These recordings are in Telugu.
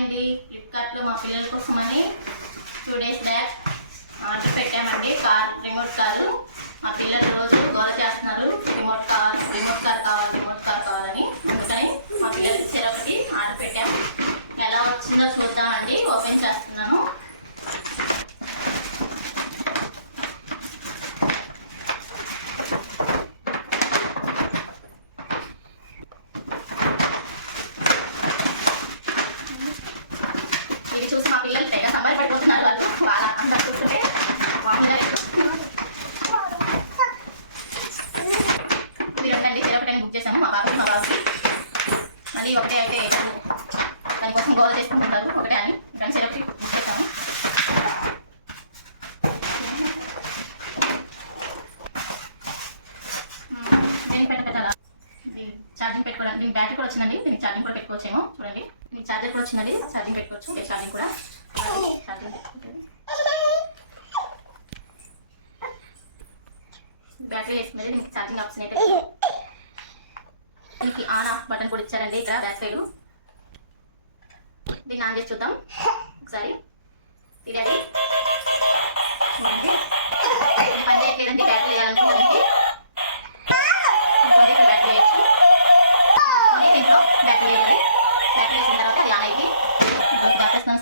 అండి ఫ్లిప్కార్ట్లో మా పిల్లల కోసం అని టూ డేస్ బ్యాక్ ఆర్డర్ పెట్టామండి. Car remote car. మా పిల్లలు రోజు గోల చేస్తున్నారు రిమోట్ కార్ రిమోట్ కార్ కావాలి రిమోట్ కార్ కావాలని అందుకని మా పిల్లలకి చెరొకటి ఆర్డర్ పెట్టాం ఎలా వచ్చిందో చూద్దామండి ఓపెన్ చేస్తున్నాను ఇది చూసి మా పిల్లలు తెగ సంబరపడిపోతున్నారు వాళ్ళు వాళ్ళ అంతా చూస్తుంటే మా పిల్లలు మీరు ఉండండి చెరొకటి బుక్ చేసాము మా బాబుకి మా బాబుకి మళ్ళీ ఒకటే అయితే దానికోసం గోల్ చేసుకుంటున్నారు ఒకటే అని కానీ చెరొకటి బుక్ చేసాము దేనికి పెట్టగలరా ఛార్జింగ్ పెట్టుకోవడానికి దీనికి బ్యాటరీ కూడా వచ్చిందండి. దీనికి ఛార్జింగ్ కూడా పెట్టుకోవచ్చేమో. చూడండి. దీనికి ఛార్జర్ కూడా వచ్చిందండి. ఛార్జింగ్ పెట్టుకోవచ్చు. ఏ ఛార్జింగ్ కూడా. ఛార్జింగ్ పెట్టుకుంటుంది. బ్యాటరీ వేసుకున్నది దీనికి ఛార్జింగ్ ఆప్షన్ అయితే దీనికి ఆన్ ఆఫ్ బటన్ కూడా ఇచ్చారండి ఇక్కడ బ్యాక్ సైడ్ దీన్ని ఆన్ చేసి చూద్దాం. ఒకసారి. తీరండి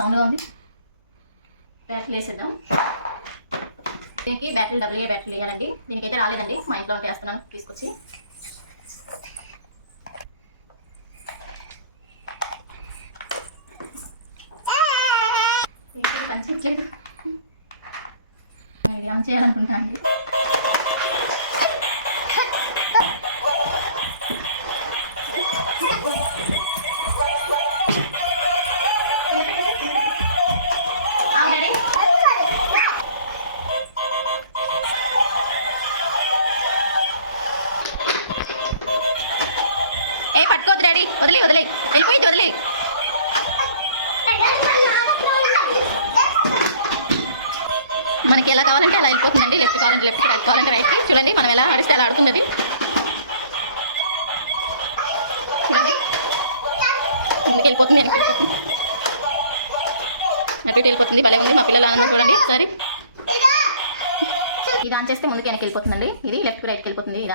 చెప్పేస్తున్నాను సౌండ్గా ఉంది బ్యాటరీ వేసేద్దాం. దీనికి బ్యాటరీ డబ్ల్యూ బ్యాటరీ వేయాలండి దీనికైతే రాలేదండి. మా ఇంట్లో వేస్తున్నాను. తీసుకొచ్చి. ఏంటి మనకి ఎలా కావాలంటే అలా వెళ్ళిపోతుందండి. లెఫ్ట్ కావాలంటే లెఫ్ట్ రైట్ కావాలంటే రైట్ చూడండి. మనం ఎలా ఆడిస్తే అలా ఆడుతున్నది ముందుకు వెళ్ళిపోతుంది. అటు వెళ్ళిపోతుంది. భలే ఉంది మా పిల్లలు ఆనందం చూడండి. ఒకసారి. ఇది ఆన్ చేస్తే ముందుకు వెనక్కి వెళ్ళిపోతుందండి. ఇది లెఫ్ట్ రైట్కి వెళ్ళిపోతుంది. ఇది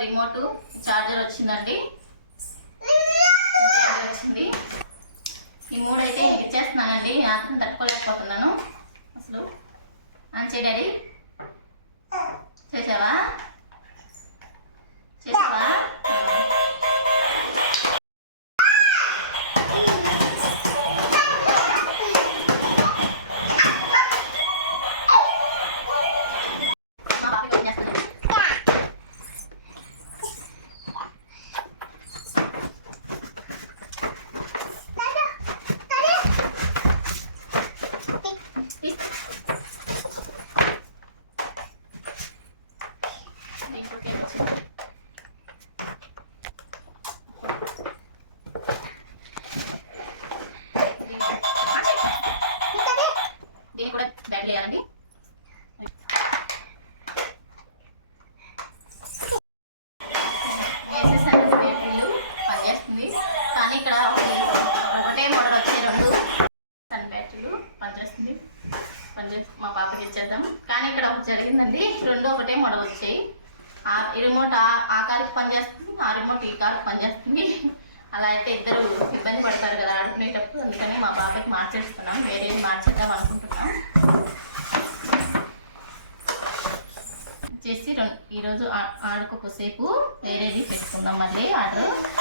రిమోట్ చార్జర్ వచ్చిందండి. వచ్చింది. ఈ మూడు అయితే నేను ఇచ్చేస్తున్నానండి. నాకు తట్టుకోలేకపోతున్నాను. అసలు అంచే డాడీ. చేసావా? చేసావా? చేద్దాం కానీ ఇక్కడ ఒకటి జరిగిందండి. రెండు ఒకటే మోడల్ వచ్చాయి. ఆ ఈ రిమోట్ ఆ- ఆ కారుకి పనిచేస్తుంది ఆ రిమోట్ ఈ కారుకి పనిచేస్తుంది. అలా అయితే ఇద్దరు ఇబ్బంది పడతారు కదా ఆడుకునేటప్పుడు. అందుకని మా బాబాయ్కి మార్చేస్తున్నాం. వేరేది మార్చేద్దాం అనుకుంటున్నాం. చేసి రెండు ఈరోజు ఆ- ఆడుకోసేపు వేరేది పెట్టుకుందాం. మళ్ళీ ఆర్డర్.